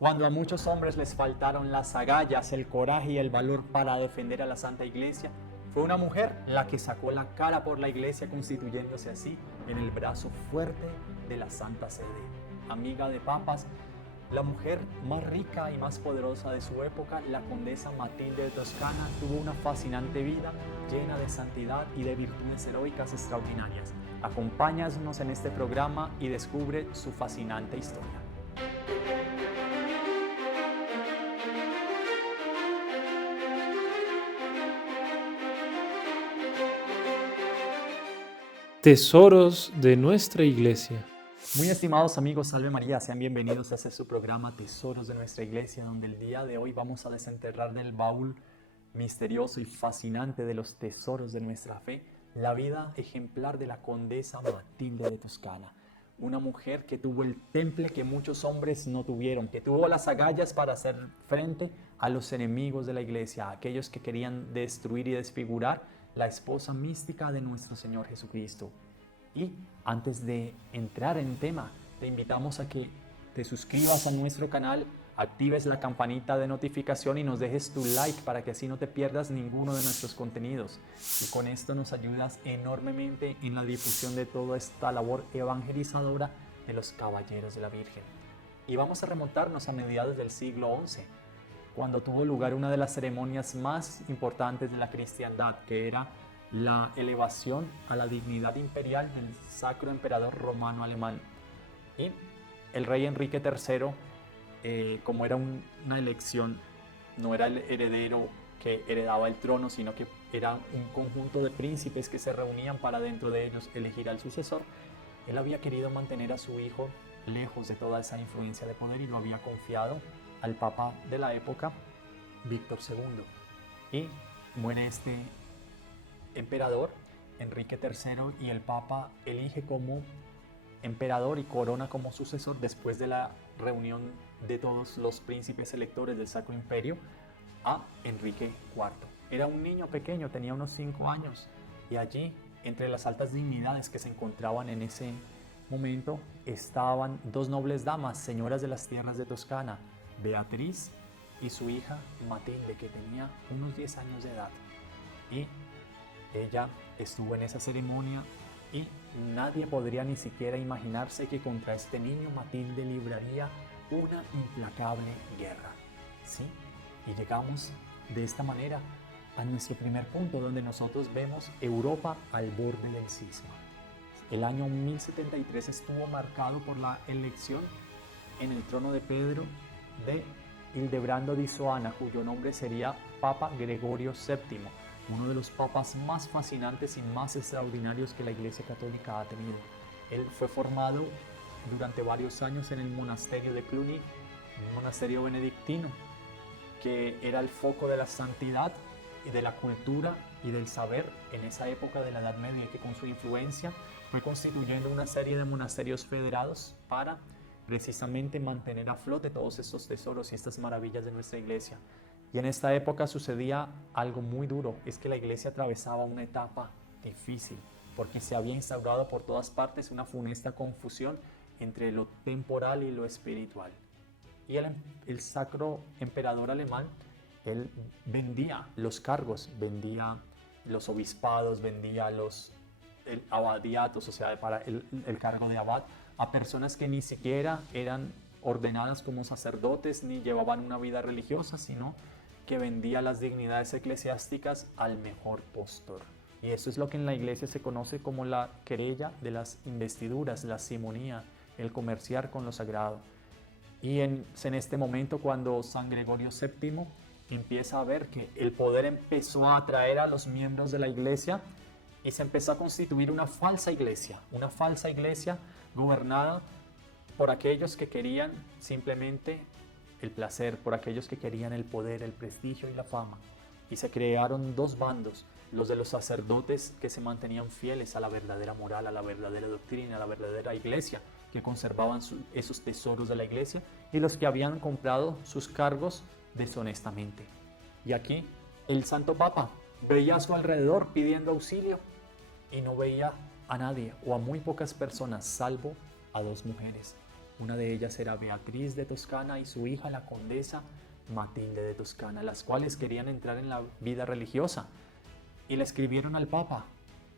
Cuando a muchos hombres les faltaron las agallas, el coraje y el valor para defender a la Santa Iglesia, fue una mujer la que sacó la cara por la Iglesia, constituyéndose así en el brazo fuerte de la Santa Sede. Amiga de papas, la mujer más rica y más poderosa de su época, la condesa Matilde de Toscana, tuvo una fascinante vida llena de santidad y de virtudes heroicas extraordinarias. Acompáñanos en este programa y descubre su fascinante historia. Tesoros de nuestra Iglesia. Muy estimados amigos, Salve María, sean bienvenidos a este su programa Tesoros de nuestra Iglesia, donde el día de hoy vamos a desenterrar del baúl misterioso y fascinante de los tesoros de nuestra fe, la vida ejemplar de la condesa Matilde de Toscana. Una mujer que tuvo el temple que muchos hombres no tuvieron, que tuvo las agallas para hacer frente a los enemigos de la Iglesia, a aquellos que querían destruir y desfigurar la esposa mística de nuestro Señor Jesucristo. Y antes de entrar en tema, te invitamos a que te suscribas a nuestro canal, actives la campanita de notificación y nos dejes tu like para que así no te pierdas ninguno de nuestros contenidos. Y con esto nos ayudas enormemente en la difusión de toda esta labor evangelizadora de los caballeros de la Virgen. Y vamos a remontarnos a mediados del siglo XI, cuando tuvo lugar una de las ceremonias más importantes de la cristiandad, que era la elevación a la dignidad imperial del Sacro Emperador Romano Alemán. Y el rey Enrique III, como era una elección, no era el heredero que heredaba el trono, sino que era un conjunto de príncipes que se reunían para dentro de ellos elegir al sucesor. Él había querido mantener a su hijo lejos de toda esa influencia de poder y lo había confiado al papa de la época, Víctor II. Y muere este emperador, Enrique III, y el papa elige como emperador y corona como sucesor, después de la reunión de todos los príncipes electores del Sacro Imperio, a Enrique IV. Era un niño pequeño, tenía unos 5 años, y allí, entre las altas dignidades que se encontraban en ese momento, estaban dos nobles damas, señoras de las tierras de Toscana, Beatriz y su hija Matilde, que tenía unos 10 años de edad. Y ella estuvo en esa ceremonia y nadie podría ni siquiera imaginarse que contra este niño Matilde libraría una implacable guerra. ¿Sí? Y llegamos de esta manera a nuestro primer punto, donde nosotros vemos Europa al borde del cisma. El año 1073 estuvo marcado por la elección en el trono de Pedro de Hildebrando di Soana, cuyo nombre sería Papa Gregorio VII, uno de los papas más fascinantes y más extraordinarios que la Iglesia Católica ha tenido. Él fue formado durante varios años en el monasterio de Cluny, un monasterio benedictino, que era el foco de la santidad y de la cultura y del saber en esa época de la Edad Media, y que con su influencia fue constituyendo una serie de monasterios federados para precisamente mantener a flote todos estos tesoros y estas maravillas de nuestra Iglesia. Y en esta época sucedía algo muy duro, es que la Iglesia atravesaba una etapa difícil, porque se había instaurado por todas partes una funesta confusión entre lo temporal y lo espiritual. Y el sacro emperador alemán, él vendía los cargos, vendía los obispados, vendía el abadiatos, o sea, para el cargo de abad, a personas que ni siquiera eran ordenadas como sacerdotes ni llevaban una vida religiosa, sino que vendía las dignidades eclesiásticas al mejor postor. Y eso es lo que en la Iglesia se conoce como la querella de las investiduras, la simonía, el comerciar con lo sagrado. Y en este momento, cuando San Gregorio VII empieza a ver que el poder empezó a atraer a los miembros de la Iglesia y se empezó a constituir una falsa iglesia gobernada por aquellos que querían simplemente el placer, por aquellos que querían el poder, el prestigio y la fama. Y se crearon dos bandos, los de los sacerdotes que se mantenían fieles a la verdadera moral, a la verdadera doctrina, a la verdadera iglesia, que conservaban esos tesoros de la iglesia, y los que habían comprado sus cargos deshonestamente. Y aquí el Santo Papa veía a su alrededor pidiendo auxilio y no veía a nadie o a muy pocas personas, salvo a dos mujeres. Una de ellas era Beatriz de Toscana y su hija, la condesa Matilde de Toscana, las cuales querían entrar en la vida religiosa y le escribieron al Papa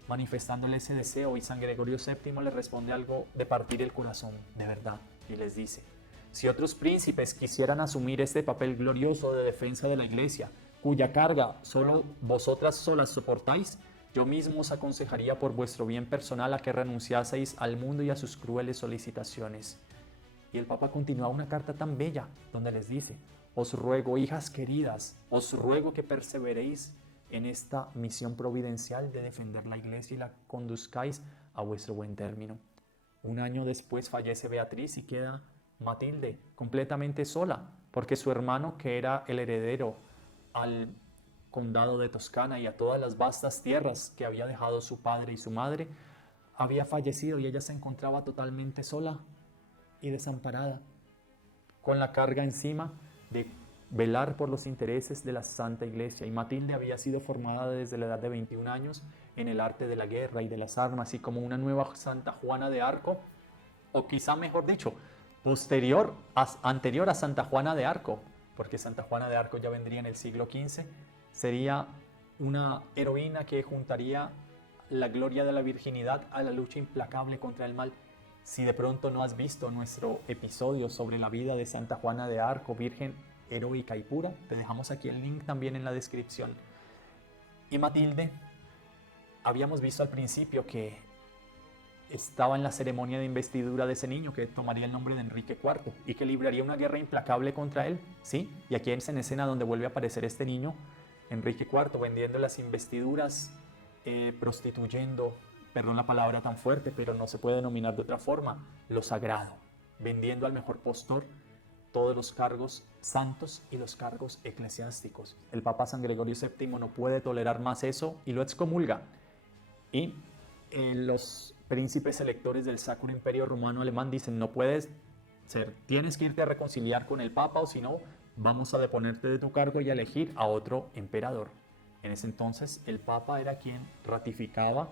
manifestándole ese deseo, y San Gregorio VII le responde algo de partir el corazón, de verdad, y les dice: si otros príncipes quisieran asumir este papel glorioso de defensa de la Iglesia, cuya carga solo vosotras solas soportáis, yo mismo os aconsejaría por vuestro bien personal a que renunciaseis al mundo y a sus crueles solicitaciones. Y el Papa continúa una carta tan bella, donde les dice: os ruego, hijas queridas, os ruego que perseveréis en esta misión providencial de defender la Iglesia y la conduzcáis a vuestro buen término. Un año después fallece Beatriz y queda Matilde completamente sola, porque su hermano, que era el heredero al condado de Toscana y a todas las vastas tierras que había dejado su padre y su madre, había fallecido, y ella se encontraba totalmente sola y desamparada, con la carga encima de velar por los intereses de la Santa Iglesia. Y Matilde había sido formada desde la edad de 21 años en el arte de la guerra y de las armas, y como una nueva Santa Juana de Arco, o quizá mejor dicho, anterior a Santa Juana de Arco, porque Santa Juana de Arco ya vendría en el siglo XV, sería una heroína que juntaría la gloria de la virginidad a la lucha implacable contra el mal. Si de pronto no has visto nuestro episodio sobre la vida de Santa Juana de Arco, virgen heroica y pura, te dejamos aquí el link también en la descripción. Y Matilde, habíamos visto al principio que estaba en la ceremonia de investidura de ese niño que tomaría el nombre de Enrique IV y que libraría una guerra implacable contra él, ¿sí? Y aquí es en escena donde vuelve a aparecer este niño, Enrique IV, vendiendo las investiduras, prostituyendo, perdón la palabra tan fuerte, pero no se puede denominar de otra forma, lo sagrado, vendiendo al mejor postor todos los cargos santos y los cargos eclesiásticos. El Papa San Gregorio VII no puede tolerar más eso y lo excomulga. Y los príncipes electores del Sacro Imperio Romano Alemán dicen: no puedes ser, tienes que irte a reconciliar con el Papa, o si no, vamos a deponerte de tu cargo y a elegir a otro emperador. En ese entonces el Papa era quien ratificaba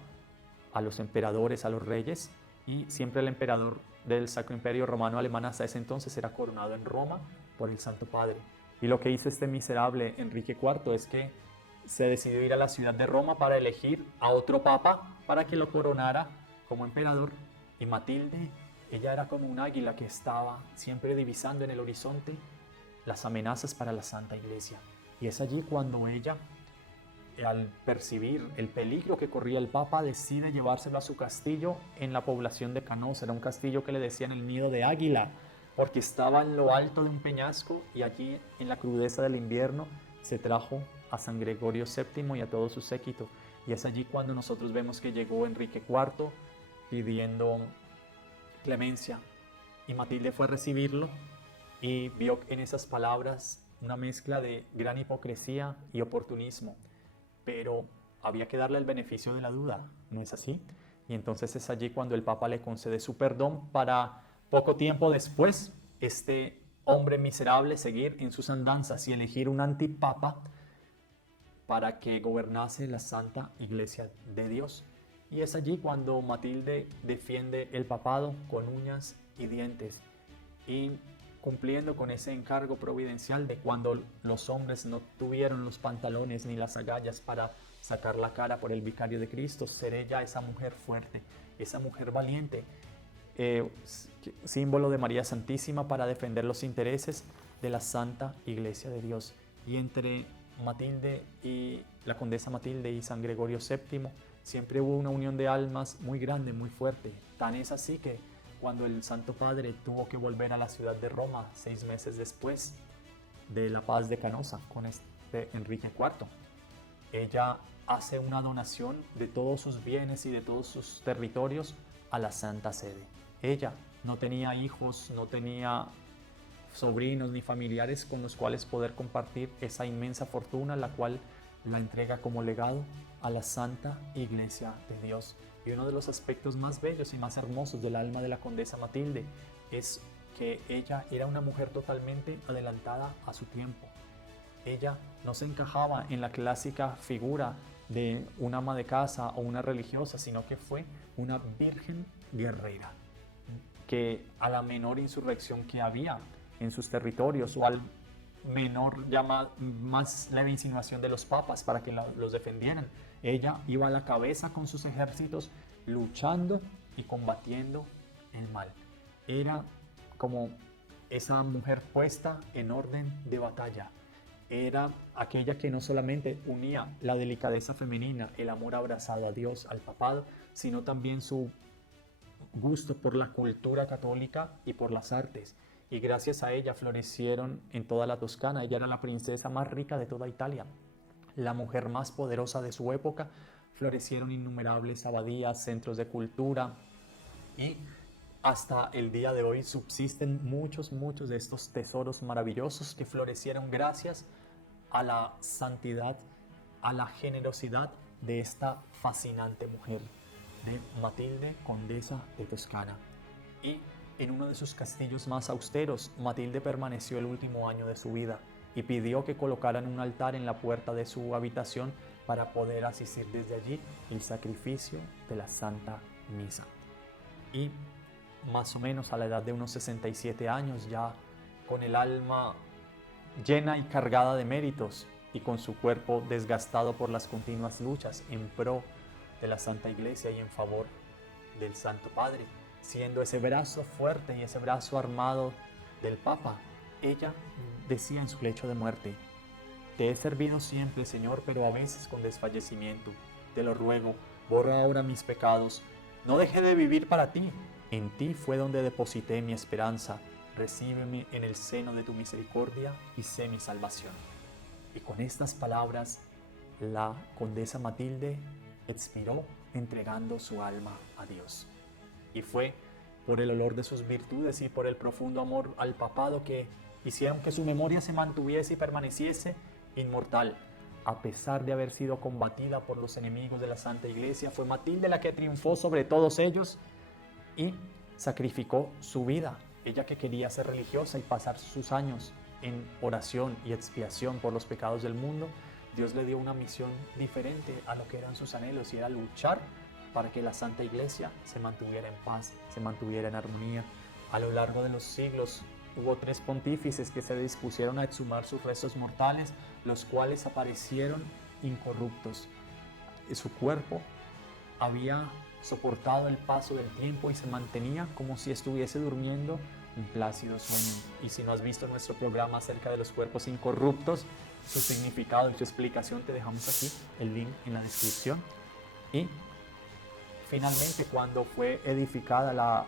a los emperadores, a los reyes, y siempre el emperador del Sacro Imperio Romano Alemán hasta ese entonces era coronado en Roma por el Santo Padre. Y lo que hizo este miserable Enrique IV es que se decidió ir a la ciudad de Roma para elegir a otro papa para que lo coronara como emperador. Y Matilde, ella era como un águila que estaba siempre divisando en el horizonte las amenazas para la Santa Iglesia. Y es allí cuando ella, al percibir el peligro que corría el Papa, decide llevárselo a su castillo en la población de Canosa. Era un castillo que le decían el nido de águila, porque estaba en lo alto de un peñasco, y allí en la crudeza del invierno se trajo a San Gregorio VII y a todo su séquito. Y es allí cuando nosotros vemos que llegó Enrique IV pidiendo clemencia, y Matilde fue a recibirlo y vio en esas palabras una mezcla de gran hipocresía y oportunismo. Pero había que darle el beneficio de la duda, ¿no es así? Y entonces es allí cuando el Papa le concede su perdón, para poco tiempo después este hombre miserable seguir en sus andanzas y elegir un antipapa para que gobernase la Santa Iglesia de Dios. Y es allí cuando Matilde defiende el papado con uñas y dientes, y cumpliendo con ese encargo providencial de cuando los hombres no tuvieron los pantalones ni las agallas para sacar la cara por el vicario de Cristo, ser ella esa mujer fuerte, esa mujer valiente, símbolo de María Santísima para defender los intereses de la Santa Iglesia de Dios. Y entre Matilde y la condesa Matilde y San Gregorio VII siempre hubo una unión de almas muy grande, muy fuerte. Tan es así que cuando el Santo Padre tuvo que volver a la ciudad de Roma 6 meses después de la paz de Canosa con Enrique IV, ella hace una donación de todos sus bienes y de todos sus territorios a la Santa Sede. Ella no tenía hijos, no tenía sobrinos ni familiares con los cuales poder compartir esa inmensa fortuna, la cual la entrega como legado a la Santa Iglesia de Dios. Y uno de los aspectos más bellos y más hermosos del alma de la condesa Matilde es que ella era una mujer totalmente adelantada a su tiempo. Ella no se encajaba en la clásica figura de una ama de casa o una religiosa, sino que fue una virgen guerrera que a la menor insurrección que había en sus territorios o al menor más leve insinuación de los papas para que los defendieran. Ella iba a la cabeza con sus ejércitos luchando y combatiendo el mal. Era como esa mujer puesta en orden de batalla. Era aquella que no solamente unía la delicadeza femenina, el amor abrazado a Dios, al papado, sino también su gusto por la cultura católica y por las artes. Y gracias a ella florecieron en toda la Toscana. Ella era la princesa más rica de toda Italia, la mujer más poderosa de su época. Florecieron innumerables abadías, centros de cultura, y hasta el día de hoy subsisten muchos de estos tesoros maravillosos que florecieron gracias a la santidad, a la generosidad de esta fascinante mujer, de Matilde, condesa de Toscana. Y en uno de sus castillos más austeros, Matilde permaneció el último año de su vida y pidió que colocaran un altar en la puerta de su habitación para poder asistir desde allí el sacrificio de la Santa Misa. Y más o menos a la edad de unos 67 años, ya con el alma llena y cargada de méritos y con su cuerpo desgastado por las continuas luchas en pro de la Santa Iglesia y en favor del Santo Padre, siendo ese brazo fuerte y ese brazo armado del Papa, ella decía en su lecho de muerte: te he servido siempre, Señor, pero a veces con desfallecimiento. Te lo ruego, borra ahora mis pecados. No dejé de vivir para ti. En ti fue donde deposité mi esperanza. Recíbeme en el seno de tu misericordia y sé mi salvación. Y con estas palabras, la condesa Matilde expiró entregando su alma a Dios. Y fue por el olor de sus virtudes y por el profundo amor al papado que hicieron que su memoria se mantuviese y permaneciese inmortal. A pesar de haber sido combatida por los enemigos de la Santa Iglesia, fue Matilde la que triunfó sobre todos ellos y sacrificó su vida. Ella, que quería ser religiosa y pasar sus años en oración y expiación por los pecados del mundo, Dios le dio una misión diferente a lo que eran sus anhelos, y era luchar para que la Santa Iglesia se mantuviera en paz, se mantuviera en armonía. A lo largo de los siglos hubo 3 pontífices que se dispusieron a exhumar sus restos mortales, los cuales aparecieron incorruptos. Su cuerpo había soportado el paso del tiempo y se mantenía como si estuviese durmiendo un plácido sueño. Y si no has visto nuestro programa acerca de los cuerpos incorruptos, su significado y su explicación, te dejamos aquí el link en la descripción. Y finalmente, cuando fue edificada la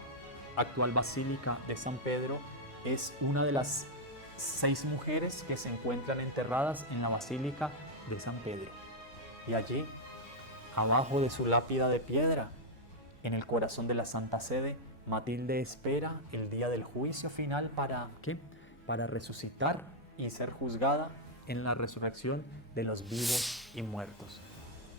actual Basílica de San Pedro, es una de las 6 mujeres que se encuentran enterradas en la Basílica de San Pedro. Y allí, abajo de su lápida de piedra, en el corazón de la Santa Sede, Matilde espera el día del juicio final para ¿qué? Para resucitar y ser juzgada en la resurrección de los vivos y muertos.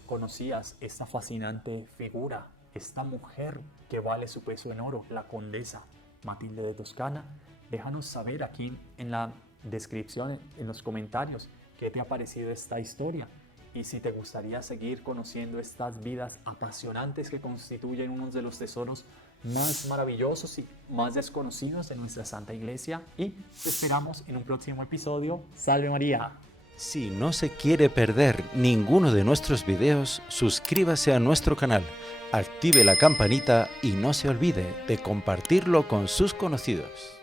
¿Conocías esta fascinante figura, esta mujer que vale su peso en oro, la condesa Matilde de Toscana? Déjanos saber aquí en la descripción, en los comentarios, qué te ha parecido esta historia. Y si te gustaría seguir conociendo estas vidas apasionantes que constituyen uno de los tesoros más maravillosos y más desconocidos de nuestra Santa Iglesia. Y te esperamos en un próximo episodio. ¡Salve María! Si no se quiere perder ninguno de nuestros videos, suscríbase a nuestro canal, active la campanita y no se olvide de compartirlo con sus conocidos.